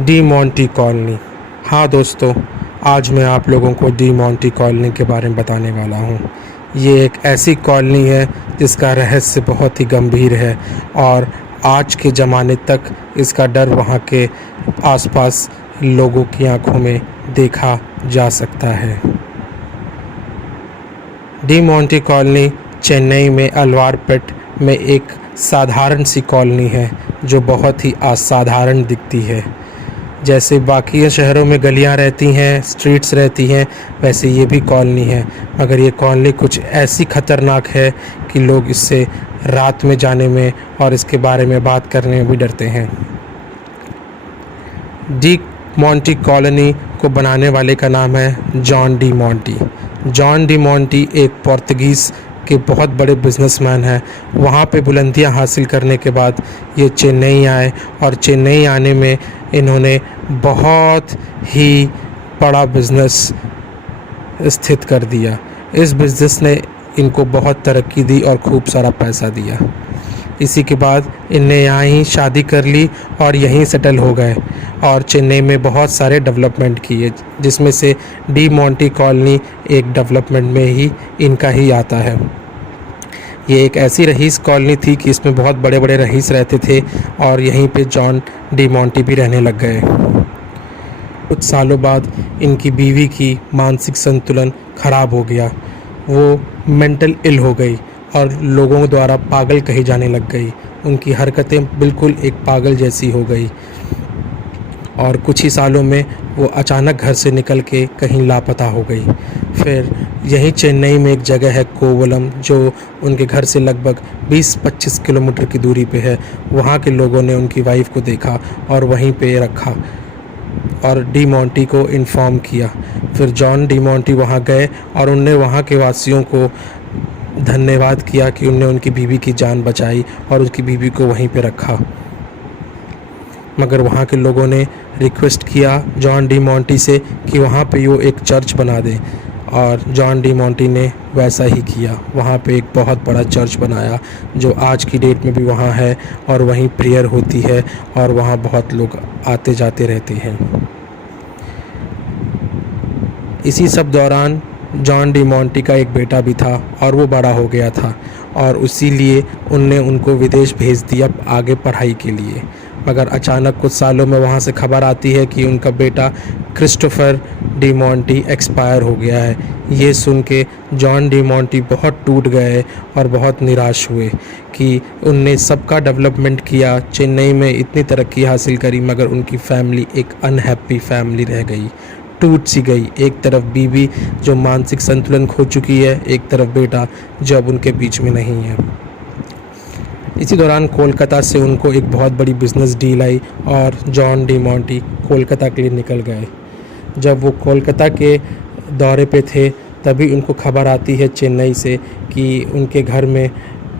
D Monty colony. हाँ दोस्तों, आज मैं आप लोगों को डी मोंटी कॉलोनी के बारे में बताने वाला हूँ। ये एक ऐसी कॉलोनी है जिसका रहस्य बहुत ही गंभीर है और आज के ज़माने तक इसका डर वहाँ के आसपास लोगों की आंखों में देखा जा सकता है। डी मोंटी कॉलोनी चेन्नई में अल्वारपेट में एक साधारण सी कॉलोनी है जो बहुत ही असाधारण दिखती है। जैसे बाकी शहरों में गलियां रहती हैं, स्ट्रीट्स रहती हैं, वैसे ये भी कॉलोनी है। मगर ये कॉलोनी कुछ ऐसी ख़तरनाक है कि लोग इससे रात में जाने में और इसके बारे में बात करने में भी डरते हैं। डी मोंटी कॉलोनी को बनाने वाले का नाम है John D Monty. John D Monty एक पोर्तुगीज़ के बहुत बड़े बिजनेसमैन हैं। वहाँ पे बुलंदियाँ हासिल करने के बाद ये चेन्नई आए और चेन्नई आने में इन्होंने बहुत ही बड़ा बिज़नेस स्थित कर दिया। इस बिज़नेस ने इनको बहुत तरक्की दी और खूब सारा पैसा दिया। इसी के बाद इनने यहाँ ही शादी कर ली और यहीं सेटल हो गए और चेन्नई में बहुत सारे डेवलपमेंट किए, जिसमें से डी मोंटी कॉलोनी एक डेवलपमेंट में ही इनका ही आता है। ये एक ऐसी रईस कॉलोनी थी कि इसमें बहुत बड़े बड़े रईस रहते थे और यहीं पे जॉन डी मोंटी भी रहने लग गए। कुछ सालों बाद इनकी बीवी की मानसिक संतुलन खराब हो गया। वो मेंटल इल हो गई और लोगों द्वारा पागल कही जाने लग गई। उनकी हरकतें बिल्कुल एक पागल जैसी हो गई और कुछ ही सालों में वो अचानक घर से निकल के कहीं लापता हो गई। फिर यहीं चेन्नई में एक जगह है कोवलम, जो उनके घर से लगभग 20-25 किलोमीटर की दूरी पे है। वहाँ के लोगों ने उनकी वाइफ को देखा और वहीं पे रखा और डी मोंटी को इन्फॉर्म किया। फिर जॉन डी मोंटी वहाँ गए और उनने वहाँ के वासियों को धन्यवाद किया कि उनने उनकी बीवी की जान बचाई और उसकी बीवी को वहीं पे रखा। मगर वहाँ के लोगों ने रिक्वेस्ट किया जॉन डी मोंटी से कि वहाँ पे वो एक चर्च बना दें और जॉन डी मोंटी ने वैसा ही किया। वहाँ पे एक बहुत बड़ा चर्च बनाया जो आज की डेट में भी वहाँ है और वहीं प्रेयर होती है और वहाँ बहुत लोग आते जाते रहते हैं। इसी सब दौरान जॉन डी मोंटी का एक बेटा भी था और वो बड़ा हो गया था और इसीलिए उनने उनको विदेश भेज दिया आगे पढ़ाई के लिए। मगर अचानक कुछ सालों में वहाँ से खबर आती है कि उनका बेटा क्रिस्टोफर डी मोंटी एक्सपायर हो गया है। ये सुन के जॉन डी मोंटी बहुत टूट गए और बहुत निराश हुए कि उनने सबका डेवलपमेंट किया, चेन्नई में इतनी तरक्की हासिल करी, मगर उनकी फैमिली एक अनहैप्पी फैमिली रह गई, टूट सी गई। एक तरफ बीवी जो मानसिक संतुलन खो चुकी है, एक तरफ बेटा जो अब उनके बीच में नहीं है। इसी दौरान कोलकाता से उनको एक बहुत बड़ी बिज़नेस डील आई और जॉन डी मोंटी कोलकाता के लिए निकल गए। जब वो कोलकाता के दौरे पे थे तभी उनको खबर आती है चेन्नई से कि उनके घर में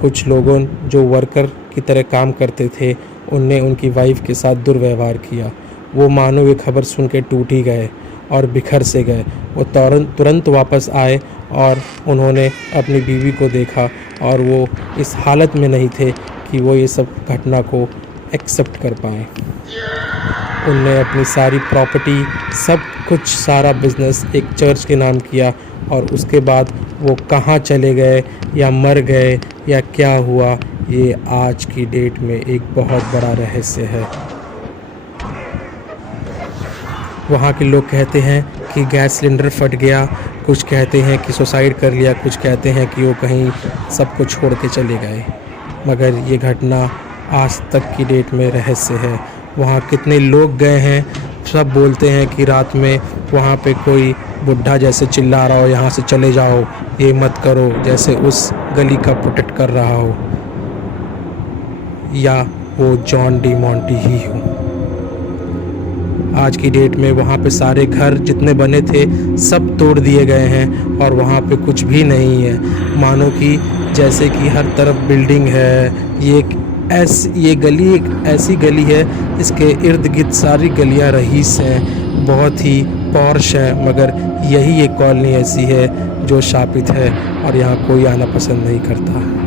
कुछ लोगों जो वर्कर की तरह काम करते थे, उनने उनकी वाइफ के साथ दुर्व्यवहार किया। वो मानो ये खबर सुन के टूट ही गए और बिखर से गए। वो तुरंत वापस आए और उन्होंने अपनी बीवी को देखा और वो इस हालत में नहीं थे कि वो ये सब घटना को एक्सेप्ट कर पाएँ। उनने अपनी सारी प्रॉपर्टी, सब कुछ, सारा बिज़नेस एक चर्च के नाम किया और उसके बाद वो कहाँ चले गए या मर गए या क्या हुआ, ये आज की डेट में एक बहुत बड़ा रहस्य है। वहाँ के लोग कहते हैं कि गैस सिलेंडर फट गया, कुछ कहते हैं कि सुसाइड कर लिया, कुछ कहते हैं कि वो कहीं सब कुछ छोड़ के चले गए। मगर ये घटना आज तक की डेट में रहस्य है। वहाँ कितने लोग गए हैं, सब बोलते हैं कि रात में वहाँ पे कोई बुढ़ा जैसे चिल्ला रहा हो, यहाँ से चले जाओ, ये मत करो, जैसे उस गली का प्रोटेक्ट कर रहा हो, या वो जॉन डी मोंटी ही हो। आज की डेट में वहाँ पे सारे घर जितने बने थे सब तोड़ दिए गए हैं और वहाँ पे कुछ भी नहीं है। मानो कि जैसे कि हर तरफ बिल्डिंग है। ये गली एक ऐसी गली है इसके इर्द गिर्द सारी गलियाँ रईस हैं, बहुत ही पॉश है, मगर यही एक कॉलोनी ऐसी है जो शापित है और यहाँ कोई आना पसंद नहीं करता।